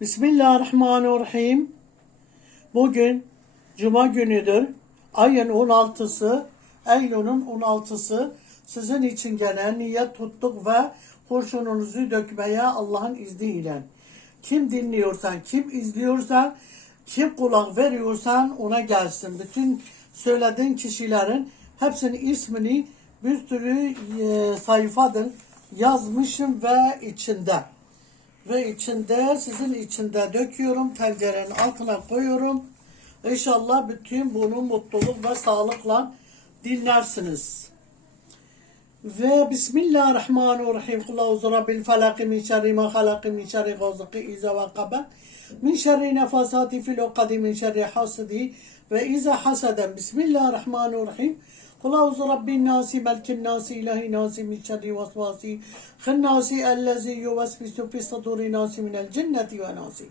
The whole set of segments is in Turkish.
Bismillahirrahmanirrahim. Bugün Cuma günüdür. Ayın 16'sı, Eylül'ün 16'sı sizin için gelen niyet tuttuk ve kurşununuzu dökmeye Allah'ın izniyle. Kim dinliyorsan, kim izliyorsan, kim kulak veriyorsan ona gelsin. Bütün söylediğin kişilerin hepsinin ismini bir sürü e, sayfadır yazmışım ve içinde ve içinde sizin içinde döküyorum tencerenin altına koyuyorum. İnşallah bütün bunu mutluluk ve sağlıkla dinlersiniz. Ve Bismillahirrahmanirrahim. Kul auzu rabbil felak min şerri ma halak min şerri gazıkı iza vakabe min şerri nefasati fil ukadi min şerri hasidi ve iza haseden. Bismillahirrahmanirrahim. Kul auzu rabbin nasi melkin nasi ilahi nasi min şerri vasvasi hınnasi ellezi yuvesvisu fi saduri nasi minel cenneti ve nasi.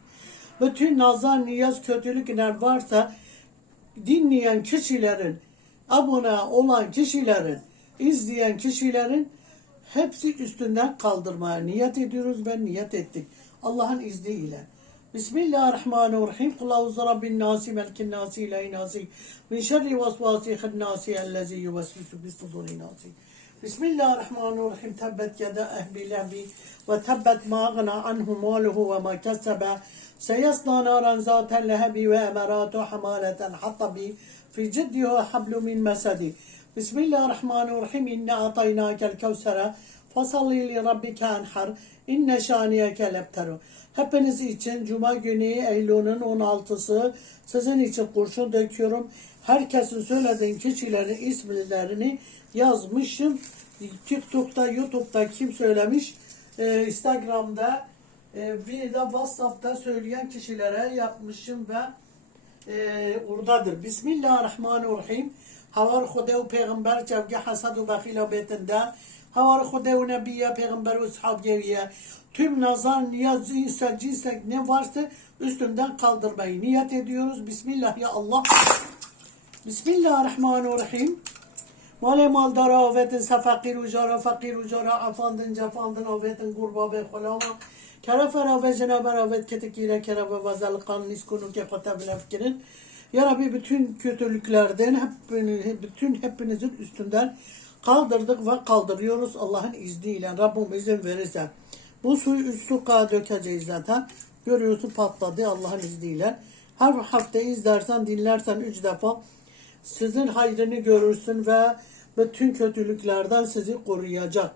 Bütün nazar, niyaz, kötülükler varsa dinleyen kişilerin, abone olan kişilerin, izleyen kişilerin hepsi üstünden kaldırmaya niyet ediyoruz ve niyet ettik. Allah'ın izniyle. Bismillahirrahmanirrahim. Kul auzu rabbin nasi melkin nasi ilahi nasi min şerri vasvasi hannasi ellezi yuvesvisu fi suduri nasi. Bismillahirrahmanirrahim. Tebbet yada ehbi lehbi ve tebbet ma gına anhu maluhu ve ma kesebe. Seyasla naran zaten lehebi ve emeratu hamaleten hattabi fi ciddihi hablu min mesedi. Bismillahirrahmanirrahim. İnne ataynakel kevsere fasalli li rabbike enhar. İnne şaniyeke lepteru. Hepiniz için Cuma günü Eylül'ün 16'sı sizin için kurşun döküyorum. Herkesin söylediğin kişilerin isimlerini yazmışım. TikTok'ta, YouTube'da kim söylemiş, e, Instagram'da, e, bir de WhatsApp'ta söyleyen kişilere yapmışım ve e, oradadır. Bismillahirrahmanirrahim. Havar Hudev peygamber cevge hasadu bakila betinde. Havar Hudev nebiye peygamber ve geviye. Tüm nazar, niyaz, cinsel, cinsel ne varsa üstünden kaldırmayı niyet ediyoruz. Bismillah ya Allah. Bismillahirrahmanirrahim. Male mal dara avetin se fakir ucara fakir ucara afandın cefandın avetin kurba ve kulama. Kerefera ve cenaber avet ketekire kere ve vazelkan niskunu kefata bile fikrin. Ya Rabbi bütün kötülüklerden hepiniz, bütün hepinizin üstünden kaldırdık ve kaldırıyoruz Allah'ın izniyle. Rabbim izin verirse. Bu suyu üstü dökeceğiz zaten. Görüyorsun patladı Allah'ın izniyle. Her hafta izlersen dinlersen üç defa sizin hayrını görürsün ve bütün kötülüklerden sizi koruyacak.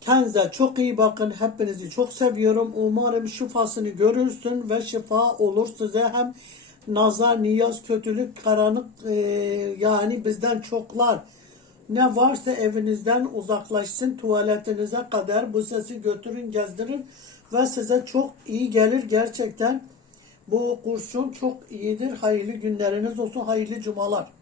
Kendinize çok iyi bakın. Hepinizi çok seviyorum. Umarım şifasını görürsün ve şifa olur size hem nazar, niyaz, kötülük, karanlık e, yani bizden çoklar. Ne varsa evinizden uzaklaşsın tuvaletinize kadar bu sesi götürün gezdirin ve size çok iyi gelir gerçekten. Bu kurşun çok iyidir. Hayırlı günleriniz olsun. Hayırlı cumalar.